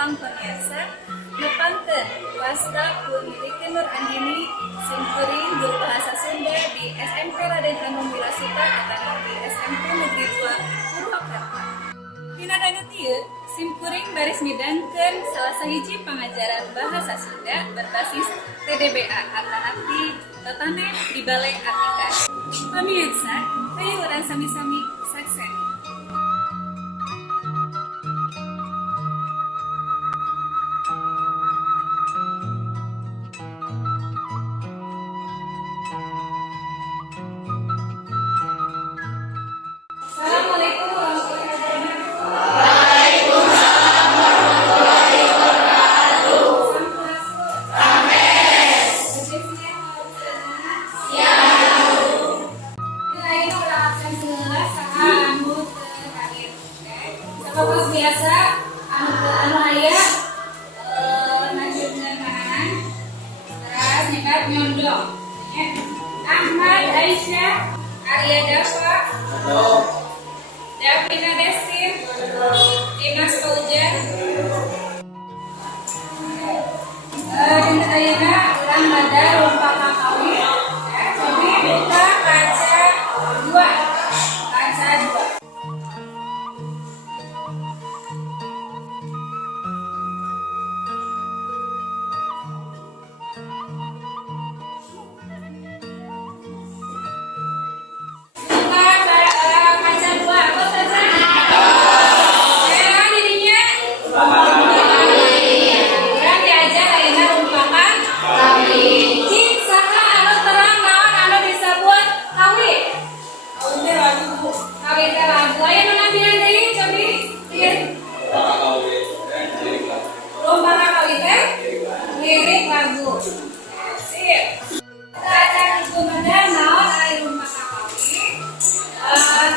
Jepang pemirsa nepangkeun wasta pun milikeun Nur Andini simkuring guru bahasa Sunda di SMP Raden Anu Wirasuta atau di SMP Negeri 2 Purwakarta. Dina dangeup ieu simkuring baris midangkeun salah sahiji pangajaran bahasa Sunda berbasis TDBA atau arti tatanen di Balai Atikan. Pamirsa, ayo urang sami-sami sakseni. Assalamualaikum warahmatullahi wabarakatuh. Biasa anu aya lanjutkeun kanan terus nyekat nyondong Ahmad Aisyah Arya Dafa Davina Destin Dimas Fauzan dan ayeuna urang bada lompat kakawi jadi buka kaca 2 kaca 2.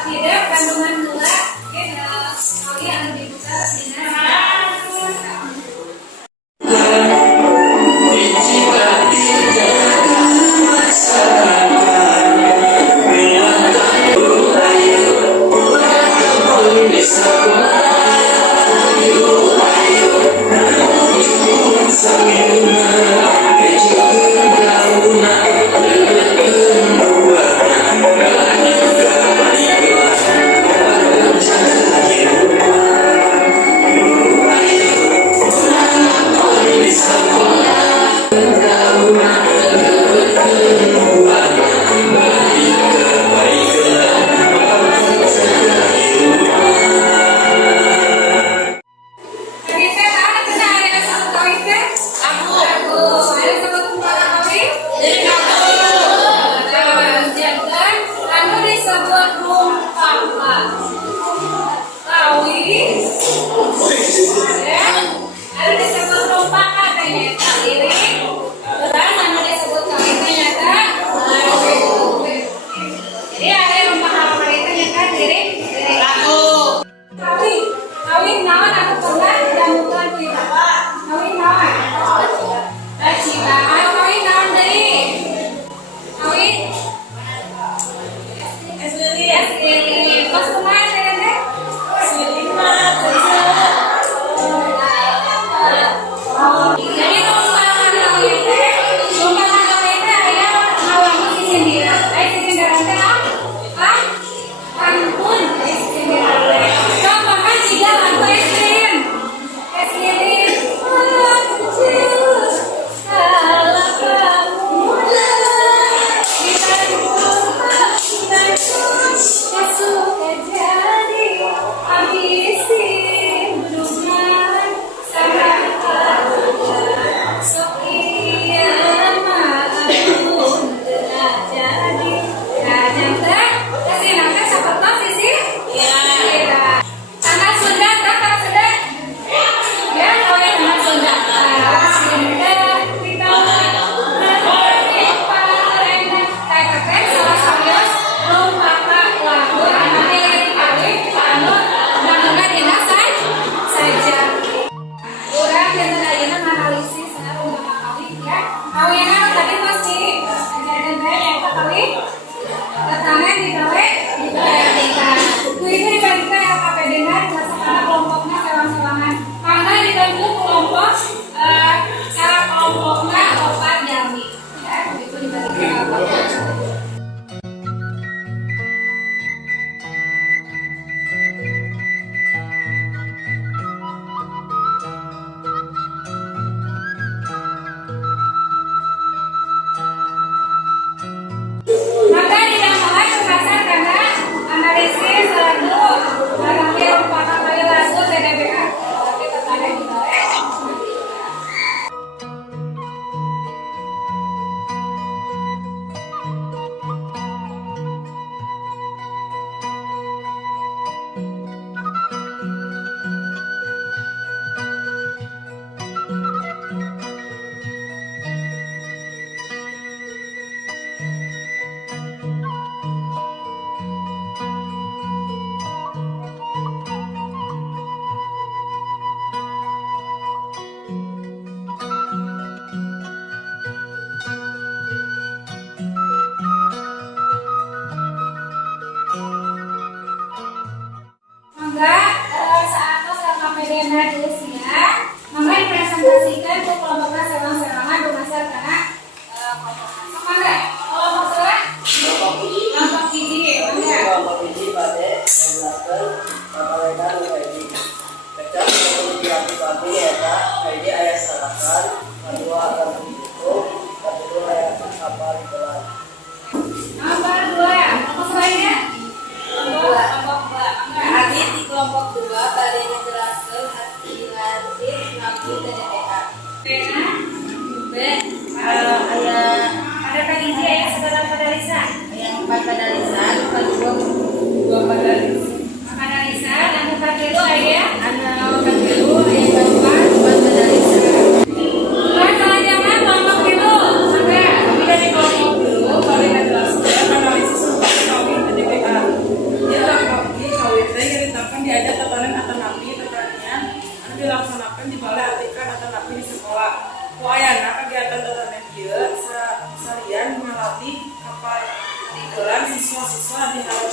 Tidak kandungan gula kalian dibuka kelompoknya selang-selangan. Karena di dalam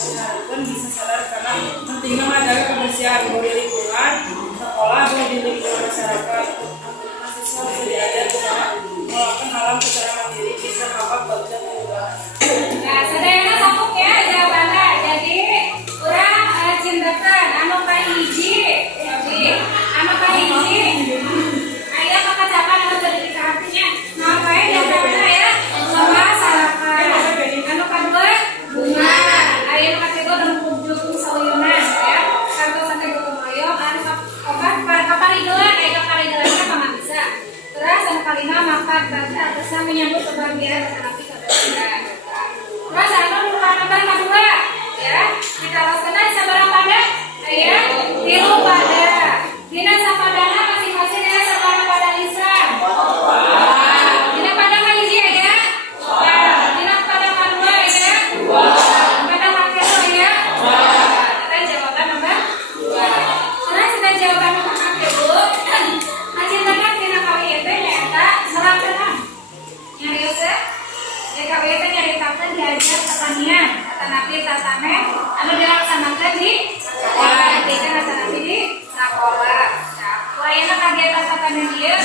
sinarukeun bisa sadar karena pentingnya menjaga kebersihan di lingkungan sekolah dan di lingkungan masyarakat. Mahasiswa bisa diajar cara melakukan hal secara mandiri bisa apa baca perubahan. Nah, sadayana sapuk ya jawabannya. Jadi urang cindekan anu kahiji. Jadi anu kahiji aya kakacapan anu tadi artinya ngapain jawabannya ya? Masyarakat. Anu kedua bunga. Aya anu ketiga dengkung sauyunan ya. Kartu sate gotong royong anu obat kaparideun aya kaparideun mah bisa. Terus anu kalima makan baca atasna menyambut kebahagiaan tetapi kebahagiaan. Terus anu nomor kedua ya, kita teruskan sabarang pada ya, tilu pada. Dina sapadana masing-masing ya sabarang pada lisan. Dina pada kahiji ya. Dina pada kedua ya. Pada kedua ya. Kita jawaban nomor 2. Terus kita jawaban nomor 3. Acintakan dina kali eta nyaeta serangkeun. Nyarios ya. DKW itu nyaritakeun diajar pertanian, tanapi tatame anu dilaksanakeun di sekolah, artinya tatanapi di sekolah. Nah, layanan kegiatan pertanian ieu